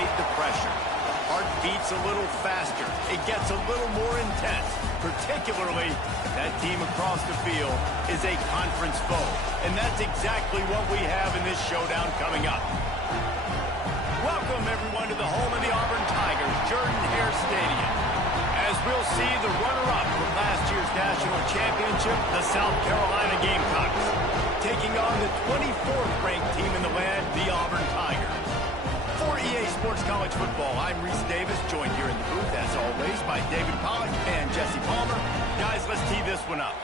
elevate the pressure. The heart beats a little faster. It gets a little more intense. Particularly, that team across the field is a conference foe. And that's exactly what we have in this showdown coming up. Welcome, everyone, to the home of the Auburn Tigers, Jordan-Hare Stadium. As we'll see the runner-up from last year's national championship, the South Carolina Gamecocks, taking on the 24th ranked team in the land, the Auburn Tigers. For EA Sports College Football, I'm Reese Davis, joined here in the booth, as always, by David Pollack and Jesse Palmer. Guys, let's tee this one up.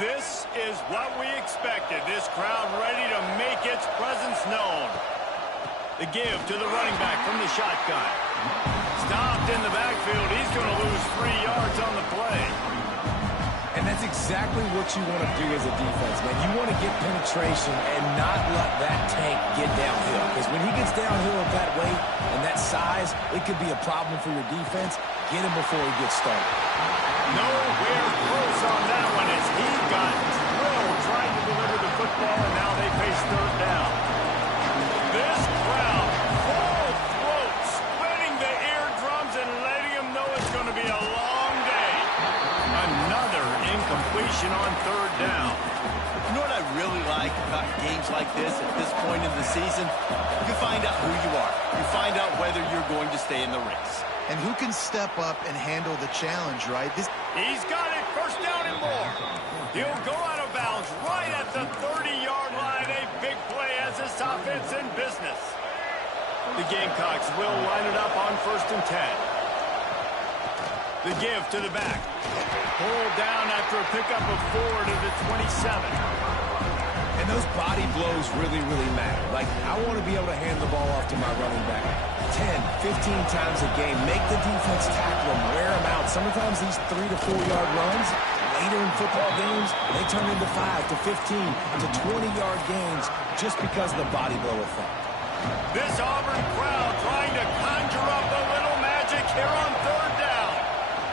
This is what we expected. This crowd ready to make its presence known. The give to the running back from the shotgun. Stopped in the backfield. He's going to lose 3 yards on the play. And that's exactly what you want to do as a defense, man. You want to get penetration and not let that tank get downhill. Because when he gets downhill at that weight and that size, it could be a problem for your defense. Get him before he gets started. Nowhere close on that one as he got drilled trying to deliver the football, and now they face third down. This crowd, full throat, spreading the eardrums and letting them know it's going to be a long day. Another incompletion on third down. You know what I really like about games like this at this point in the season? You find out who you are. You find out whether you're going to stay in the race. And who can step up and handle the challenge, right? He's got it, first down and more. He'll go out of bounds right at the 30-yard line. A big play as this offense in business. The Gamecocks will line it up on 1st and 10. The give to the back. Pulled down after a pickup of 4 to the 27. And those body blows really, really matter. Like, I want to be able to hand the ball off to my running back 10, 15 times a game. Make the defense tackle them, wear them out. Sometimes these 3 to 4 yard runs, later in football games, they turn into 5 to 15 to 20-yard gains just because of the body blow effect. This Auburn crowd trying to conjure up a little magic here on third down.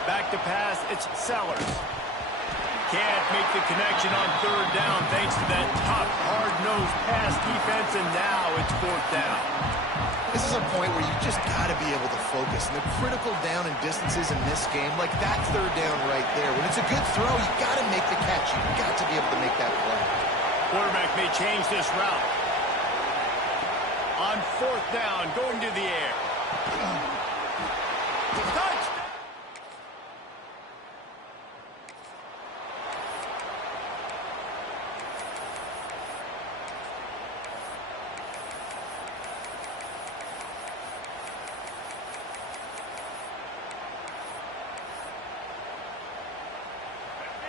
Back to pass, it's Sellers. Can't make the connection on third down thanks to that tough, hard-nosed pass defense, and now it's 4th down. This is a point where you just got to be able to focus. And the critical down and distances in this game, like that third down right there. When it's a good throw, you got to make the catch. You got to be able to make that play. Quarterback may change this route. On 4th down, going to the air. Touchdown!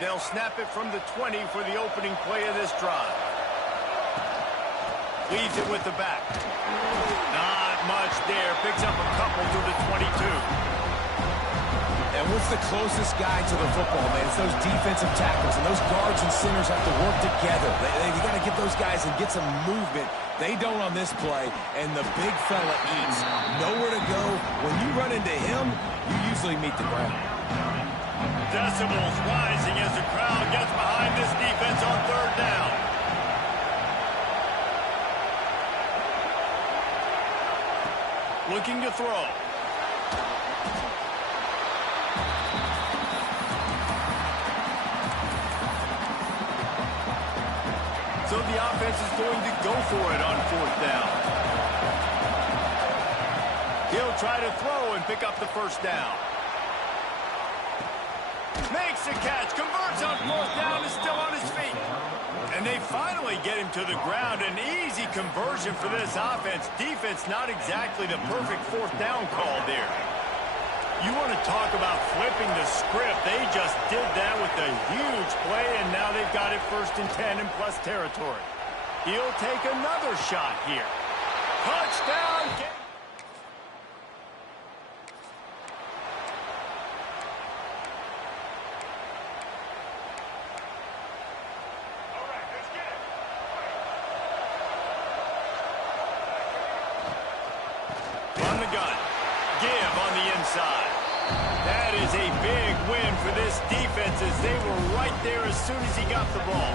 They'll snap it from the 20 for the opening play of this drive. Leads it with the back. Not much there. Picks up a couple to the 22. And what's the closest guy to the football, man? It's those defensive tackles, and those guards and centers have to work together. They got to get those guys and get some movement. They don't on this play, and the big fella eats. Nowhere to go. When you run into him, you usually meet the ground. Decibels rising as the crowd gets behind this defense on third down. Looking to throw. So the offense is going to go for it on 4th down. He'll try to throw and pick up the first down. Makes a catch, converts on fourth down, is still on his feet. And they finally get him to the ground. An easy conversion for this offense. Defense, not exactly the perfect fourth down call there. You want to talk about flipping the script. They just did that with a huge play, and now they've got it 1st and 10 in plus territory. He'll take another shot here. Touchdown! That is a big win for this defense as they were right there as soon as he got the ball.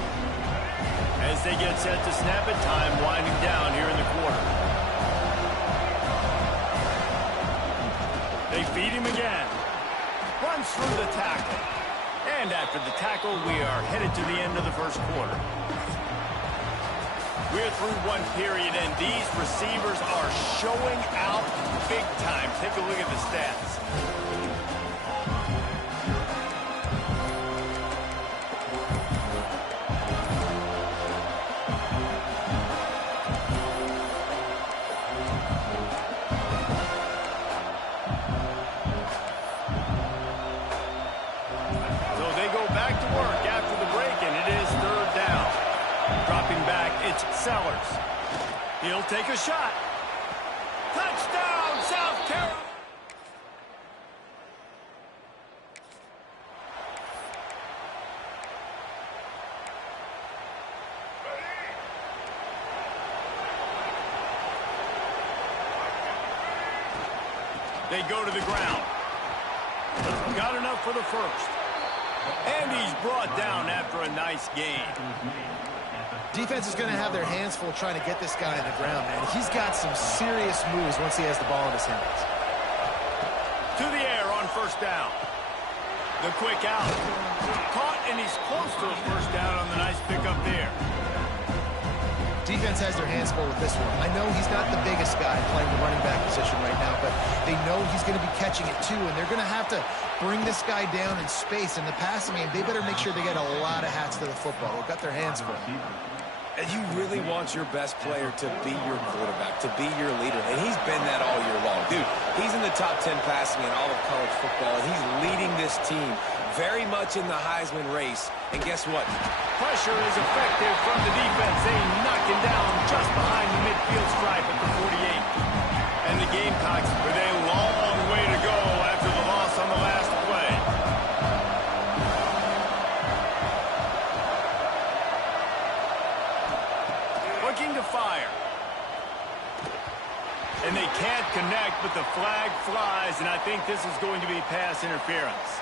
As they get set to snap it, time winding down here in the quarter. They feed him again. Runs through the tackle. And after the tackle, we are headed to the end of the first quarter. We're through one period, and these receivers are showing out big time. Take a look at the stats. So they go back to work after the break, and it is 3rd down. Dropping back, it's Sellers. He'll take a shot. Touchdown, South Carolina! They go to the ground. Got enough for the first. And he's brought down after a nice gain. Defense is going to have their hands full trying to get this guy on the ground, man. He's got some serious moves once he has the ball in his hands. To the air on 1st down. The quick out. Caught, and he's close to a 1st down on the nice pickup there. Defense has their hands full with this one. I know he's not the biggest guy playing the running back position right now, but they know he's going to be catching it too, and they're going to have to bring this guy down in space. In the passing game, they better make sure they get a lot of hats to the football. They've got their hands full. And you really want your best player to be your quarterback, to be your leader. And he's been that all year long. Dude, he's in the top 10 passing in all of college football, and he's leading this team very much in the Heisman race. And guess what? Pressure is effective from the defense. They knock him down just behind the midfield stripe at the 48. And the Gamecocks with a long way to go after the loss on the last play. Looking to fire. And they can't connect, but the flag flies, and I think this is going to be pass interference.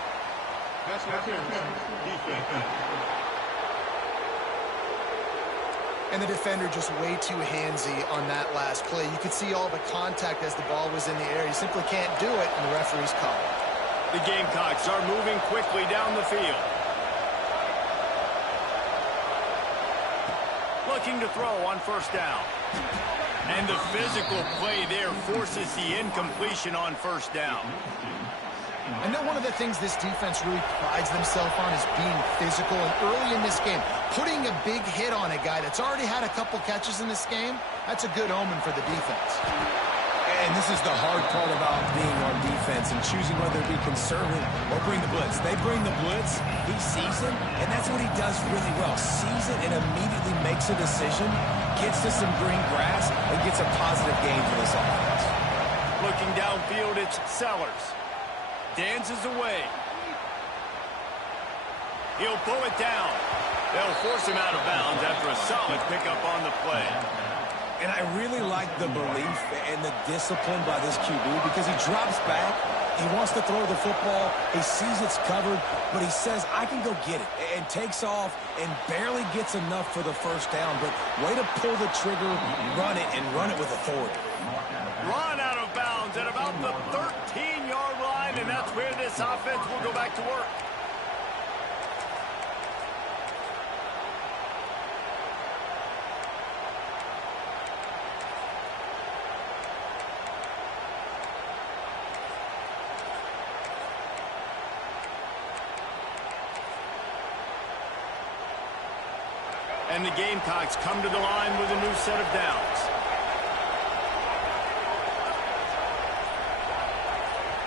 And the defender just way too handsy on that last play. You could see all the contact as the ball was in the air. He simply can't do it, and the referee's call it. The Gamecocks are moving quickly down the field. Looking to throw on 1st down. And the physical play there forces the incompletion on 1st down. I know one of the things this defense really prides themselves on is being physical, and early in this game, putting a big hit on a guy that's already had a couple catches in this game, that's a good omen for the defense. And this is the hard part about being on defense and choosing whether to be conservative or bring the blitz. They bring the blitz, he sees it, and that's what he does really well. Sees it and immediately makes a decision, gets to some green grass, and gets a positive gain for this offense. Looking downfield, it's Sellers. Dances away. He'll pull it down. They'll force him out of bounds after a solid pickup on the play. And I really like the belief and the discipline by this QB because he drops back, he wants to throw the football, he sees it's covered, but he says, I can go get it, and takes off and barely gets enough for the 1st down, but way to pull the trigger, run it, and run it with authority. Run out of bounds at about the 13-yard line, and that's where this offense will go back to work. And the Gamecocks come to the line with a new set of downs.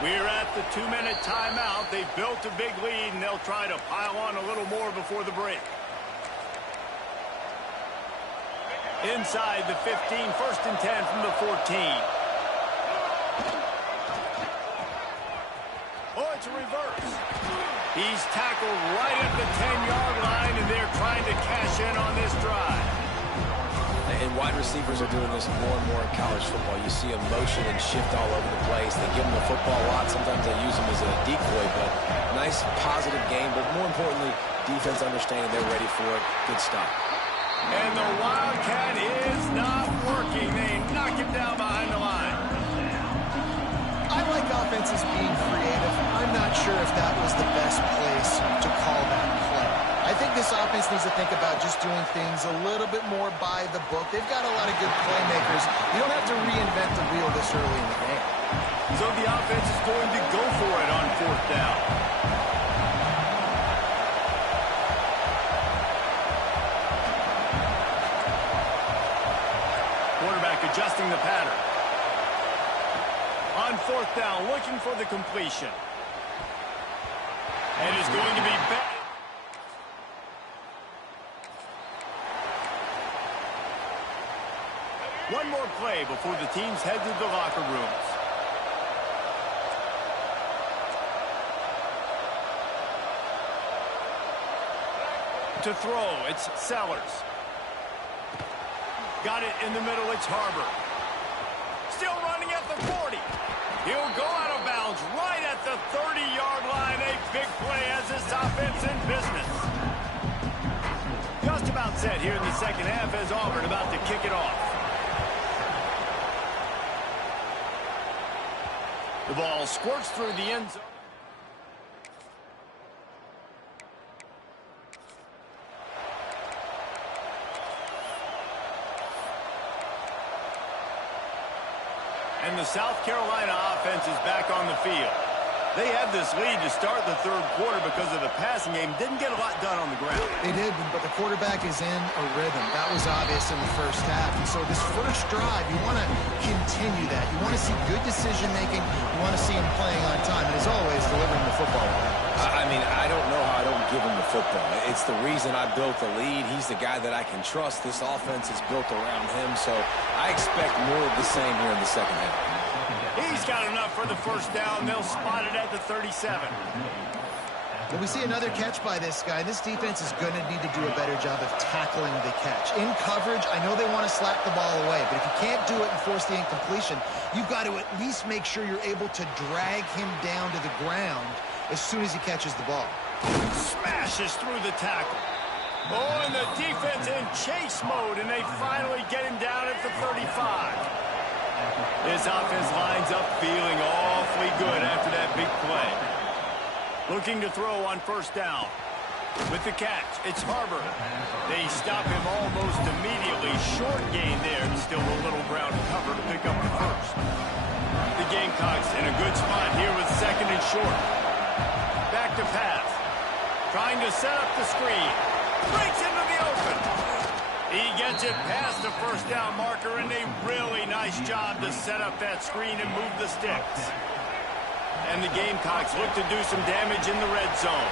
We're at the 2-minute timeout. They've built a big lead, and they'll try to pile on a little more before the break. Inside the 15, 1st and 10 from the 14. Oh, it's a reverse. He's tackled right at the 10-yard line, and they're trying to cash in on this drive. And wide receivers are doing this more and more in college football. You see them motion and shift all over the place. They give them the football a lot. Sometimes they use them as a decoy, but nice, positive game. But more importantly, defense understanding they're ready for it. Good stop. And the Wildcat is not working. They knock him down behind the line. I like offenses being creative. I'm not sure if that was the best place to call that play. I think this offense needs to think about just doing things a little bit more by the book. They've got a lot of good playmakers. You don't have to reinvent the wheel this early in the game. So the offense is going to go for it on 4th down. Quarterback adjusting the pattern. On 4th down, looking for the completion. And it's going to be back. One more play before the teams head to the locker rooms. To throw, it's Sellers. Got it in the middle, it's Harbor. Still running at the 40. He'll go out of bounds right at the 30-yard line. A big play as this offense in business. Just about set here in the second half as Auburn about to kick it off. The ball squirts through the end zone. And the South Carolina offense is back on the field. They had this lead to start the 3rd quarter because of the passing game. Didn't get a lot done on the ground. They did, but the quarterback is in a rhythm. That was obvious in the first half. And so this first drive, you want to continue that. You want to see good decision-making. You want to see him playing on time. And as always, delivering the football. I mean, I don't know how I don't give him the football. It's the reason I built the lead. He's the guy that I can trust. This offense is built around him. So I expect more of the same here in the second half. He's got enough for the 1st down. They'll spot it at the 37. Well, we see another catch by this guy. This defense is going to need to do a better job of tackling the catch. In coverage, I know they want to slap the ball away, but if you can't do it and force the incompletion, you've got to at least make sure you're able to drag him down to the ground as soon as he catches the ball. Smashes through the tackle. Oh, and the defense in chase mode, and they finally get him down at the 35. This offense lines up feeling awfully good after that big play. Looking to throw on 1st down. With the catch, it's Harbor. They stop him almost immediately. Short gain there, and still a little ground to cover to pick up the 1st. The Gamecocks in a good spot here with 2nd and short. Back to pass. Trying to set up the screen. Breaks into the open. He gets it past the 1st down marker, and a really nice job to set up that screen and move the sticks. And the Gamecocks look to do some damage in the red zone.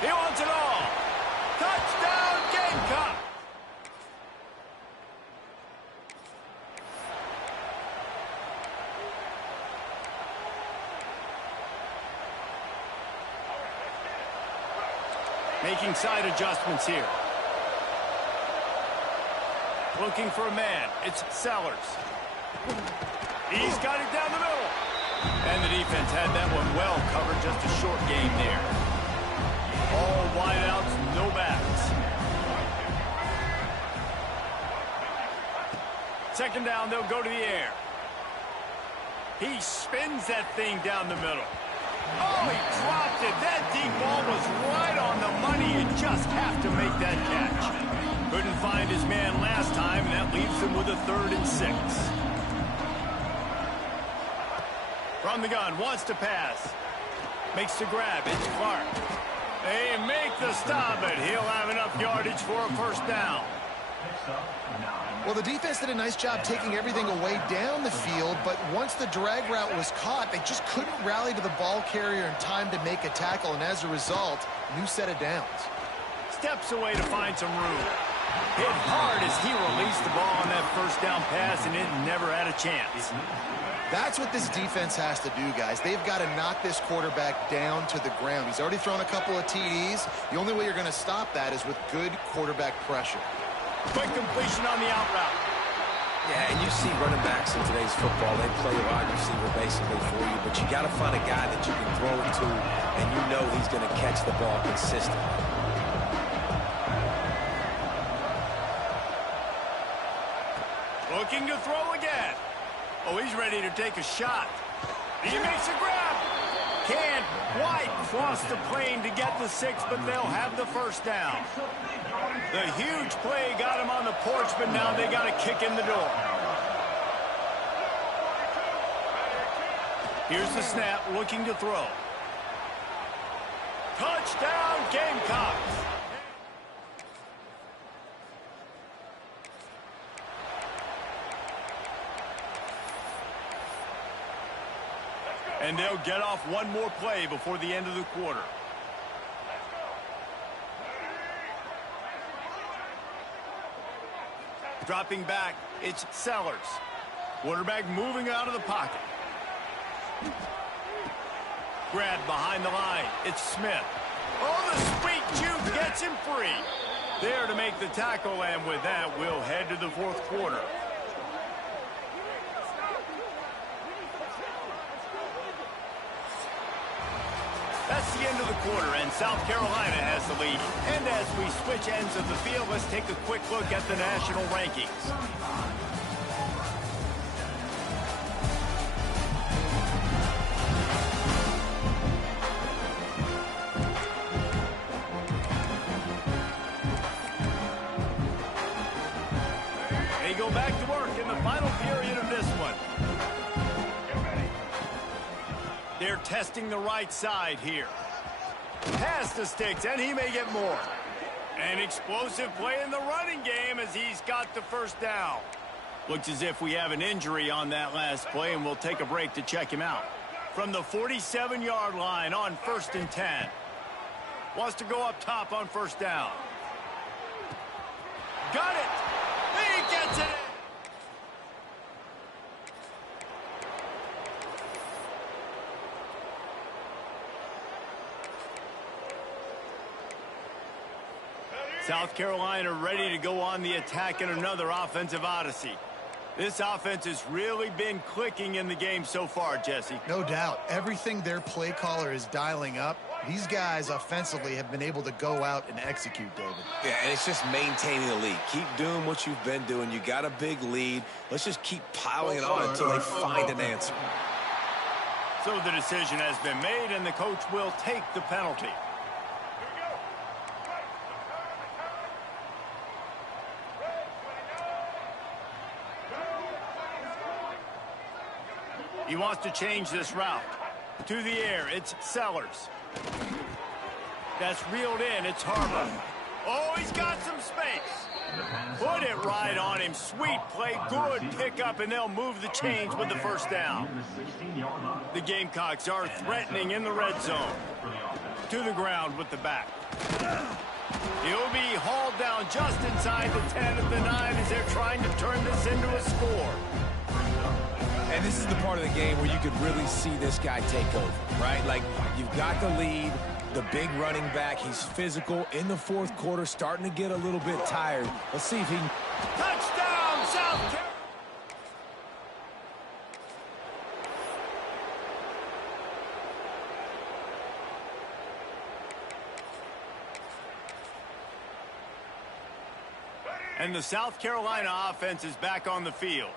He wants it all. Touchdown, Gamecock! Making side adjustments here. Looking for a man. It's Sellers. He's got it down the middle. And the defense had that one well covered. Just a short game there. All wideouts, no backs. 2nd down, they'll go to the air. He spins that thing down the middle. Oh, he dropped it. That deep ball was right on the money. You just have to make that catch. Couldn't find his man last time, and that leaves him with a 3rd and 6. From the gun, wants to pass. Makes the grab. It's Clark. They make the stop, but he'll have enough yardage for a first down. Well, the defense did a nice job taking everything away down the field, but once the drag route was caught, they just couldn't rally to the ball carrier in time to make a tackle, and as a result, new set of downs. Steps away to find some room. Hit hard as he released the ball on that first down pass, and it never had a chance. That's what this defense has to do, guys. They've got to knock this quarterback down to the ground. He's already thrown a couple of TDs. The only way you're going to stop that is with good quarterback pressure. Quick completion on the out route. Yeah, and you see running backs in today's football, they play a wide receiver basically for you, but you got to find a guy that you can throw it to, and you know he's going to catch the ball consistently. Looking to throw again. Oh, he's ready to take a shot. He makes a grab. Can't quite cross the plane to get the 6, but they'll have the first down. The huge play got him on the porch, but now they got to kick in the door. Here's the snap, looking to throw. Touchdown, Gamecocks. And they'll get off one more play before the end of the quarter. Dropping back, it's Sellers. Quarterback moving out of the pocket. Grabbed behind the line, it's Smith. Oh, the sweet juke gets him free. There to make the tackle, and with that, we'll head to the fourth quarter. That's the end of the quarter, and South Carolina has the lead. And as we switch ends of the field, let's take a quick look at the national rankings. They go back to work in the final period of this one. They're testing the right side here. Pass to Sticks, and he may get more. An explosive play in the running game as he's got the first down. Looks as if we have an injury on that last play, and we'll take a break to check him out. From the 47-yard line on 1st and 10. Wants to go up top on first down. Got it! He gets it in! South Carolina ready to go on the attack in another offensive odyssey. This offense has really been clicking in the game so far, Jesse. No doubt. Everything their play caller is dialing up, these guys offensively have been able to go out and execute, David. Yeah, and it's just maintaining the lead. Keep doing what you've been doing. You got a big lead. Let's just keep piling it on until they find an answer. So the decision has been made, and the coach will take the penalty. He wants to change this route. To the air, it's Sellers. That's reeled in, it's Harbaugh. Oh, he's got some space. Put it right on him. Sweet play, good pickup, and they'll move the chains with the first down. The Gamecocks are threatening in the red zone. To the ground with the back. He'll be hauled down just inside the 10 of the 9 as they're trying to turn this into a score. And this is the part of the game where you could really see this guy take over, right? Like, you've got the lead, the big running back. He's physical in the fourth quarter, starting to get a little bit tired. Let's see if he can... Touchdown, South Carolina! And the South Carolina offense is back on the field.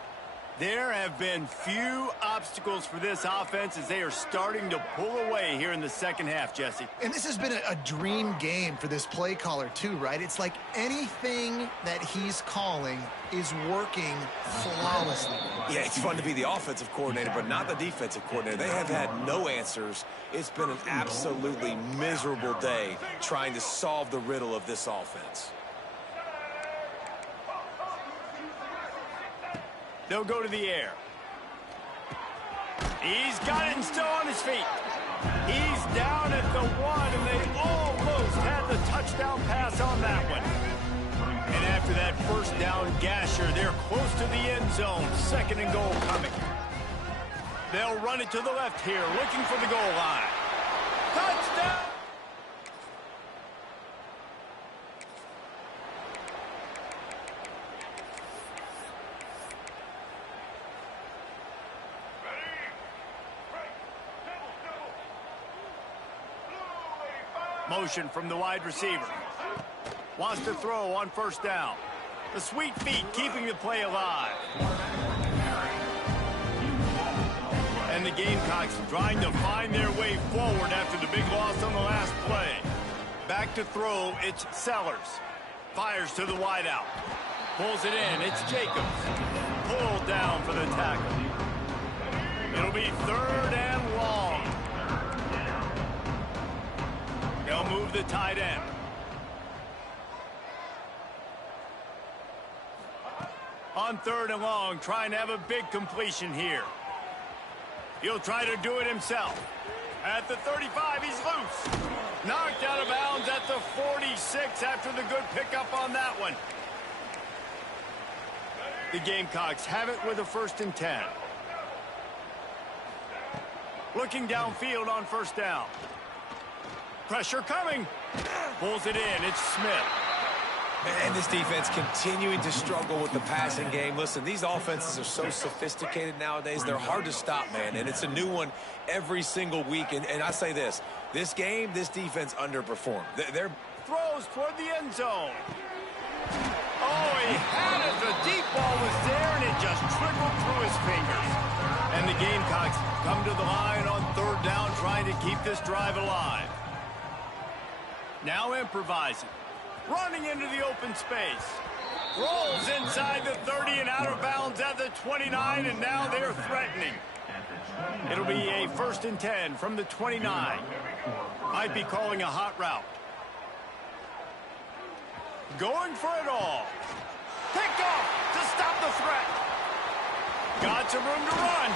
There have been few obstacles for this offense as they are starting to pull away here in the second half, Jesse. And this has been a dream game for this play caller too, right? It's like anything that he's calling is working flawlessly. Yeah, it's fun to be the offensive coordinator, but not the defensive coordinator. They have had no answers. It's been an absolutely miserable day trying to solve the riddle of this offense. They'll go to the air. He's got it and still on his feet. He's down at the 1, and they almost had the touchdown pass on that one. And after that first down gasher, they're close to the end zone. 2nd and goal coming. They'll run it to the left here, looking for the goal line. Touchdown! Motion from the wide receiver. Wants to throw on 1st down. The sweet feet keeping the play alive. And the Gamecocks trying to find their way forward after the big loss on the last play. Back to throw, it's Sellers. Fires to the wideout. Pulls it in, it's Jacobs. Pulled down for the tackle. It'll be 3rd and long. They'll move the tight end. On 3rd and long, trying to have a big completion here. He'll try to do it himself. At the 35, he's loose. Knocked out of bounds at the 46 after the good pickup on that one. The Gamecocks have it with a 1st and 10. Looking downfield on 1st down. Pressure coming. Pulls it in. It's Smith. And this defense continuing to struggle with the passing game. Listen, these offenses are so sophisticated nowadays. They're hard to stop, man. And it's a new one every single week. And I say this game, this defense underperformed. They're throws toward the end zone. Oh, he had it. The deep ball was there, and it just trickled through his fingers. And the Gamecocks come to the line on 3rd down, trying to keep this drive alive. Now improvising. Running into the open space. Rolls inside the 30 and out of bounds at the 29, and now they're threatening. It'll be a 1st and 10 from the 29. Might be calling a hot route. Going for it all. Picked off to stop the threat. Got some room to run.